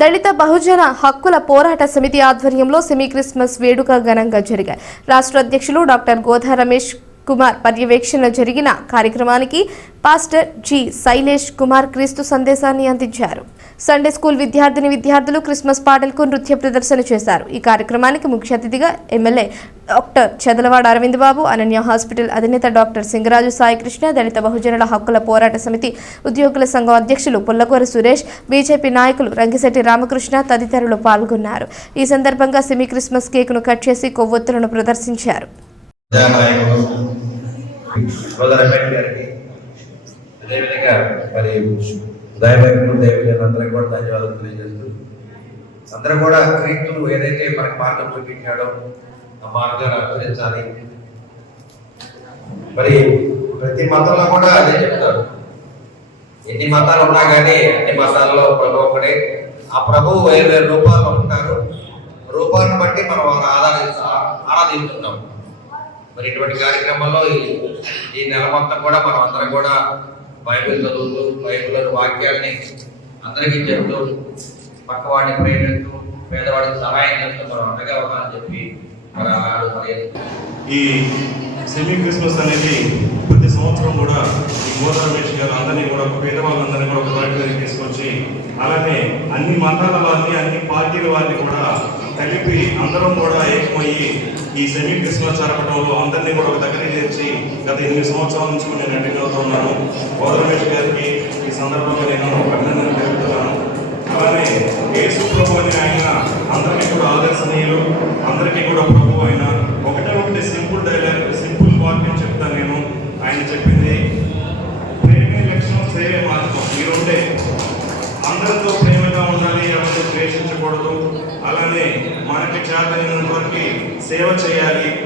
దళిత బహుజన హక్కుల పోరాట సమితి ఆధ్వర్యంలో సెమీ క్రిస్మస్ వేడుక ఘనంగా జరిగాయి. రాష్ట్ర అధ్యక్షులు డాక్టర్ గోధా రమేష్ కుమార్ పర్యవేక్షణ జరిగిన కార్యక్రమానికి పాస్టర్ జి శైలేష్ కుమార్ క్రీస్తు సందేశాన్ని అందించారు. సండే స్కూల్ విద్యార్థిని విద్యార్థులు క్రిస్మస్ పాటలకు నృత్య ప్రదర్శన చేశారు. ఈ కార్యక్రమానికి ముఖ్య అతిథిగా MLA doctor Chadalavada Aravind Babu Ananya hospital అధినేత డాక్టర్ సింగరాజు సాయికృష్ణ దళిత బహుజనుల హక్కుల పోరాట సమితి ఉద్యోగుల సంఘం అధ్యక్షులు పుల్లకూర సురేష్ బీజేపీ నాయకులు రంగిశెట్టి రామకృష్ణ తదితరులు పాల్గొన్నారు. ఈ సందర్భంగా సెమీ క్రిస్మస్ కేకును కట్ చేసి కొవ్వొత్తులను ప్రదర్శించారు. అదేవిధంగా మరి దైవకులు దైవజనులందరికీ కూడా ధన్యవాదాలు తెలియజేస్తూ అందరూ కూడా క్రీస్తు ఏదైతే మనకి మార్గం చూపించాడో ఆ మార్గాన్ని అనుసరించాలి. మరి ప్రతి మతంలో కూడా అదే చెప్తారు. ఎన్ని మతాలు ఉన్నా కానీ అన్ని మతాల్లో ప్రభు ఒకడే ఆ ప్రభువు వేరు వేరు రూపాలు ఉంటారు. రూపాన్ని బట్టి మనం వారు ఆరాధి ఆరాధిస్తున్నాం మరి ఇటువంటి కార్యక్రమంలో ఈ- ఈ నెల మొత్తం కూడా మనం అందరం కూడా బైబిల్ చదువుతూ బైబిల్ వాక్యాన్ని అందరికీ చెప్తూ పక్కవాడిని ప్రేమిస్తూ పేదవాడికి సహాయం చేస్తూ మనం అండగా ఉండాలని చెప్పి ఈ సెమీ క్రిస్మస్ అనేది ప్రతి సంవత్సరం కూడా ఈ గోదా రమేష్ గారు అందరినీ కూడా పేదవాళ్ళందరినీ కూడా ఒక వాటి తీసుకొచ్చి అలానే అన్ని మతాల వారిని అన్ని పార్టీల వారిని కూడా కలిపి అందరం కూడా ఏకమయ్యి ఈ సెమీ క్రిస్మస్ జరపడంలో అందరినీ కూడా ఒక దగ్గర చేర్చి గత ఎనిమిది సంవత్సరాల నుంచి నేను అటెండ్ అవుతున్నాను గోదా గారికి ఈ సందర్భంగా నేను అభినందన తెలుపుతున్నాను. అలానే యేసు ప్రభు అని ఆయన అందరికీ కూడా ఆదర్శనీయులు అందరికీ కూడా ప్రభు ఆయన ఒకటే ఒకటి సింపుల్ డైలాగ్ సింపుల్ వాక్యం చెప్తాను నేను. ఆయన చెప్పింది ప్రేమే లక్ష్యం సేవే మార్గం ఎవరిని ద్వేషించకూడదు సేవ చేయాలి.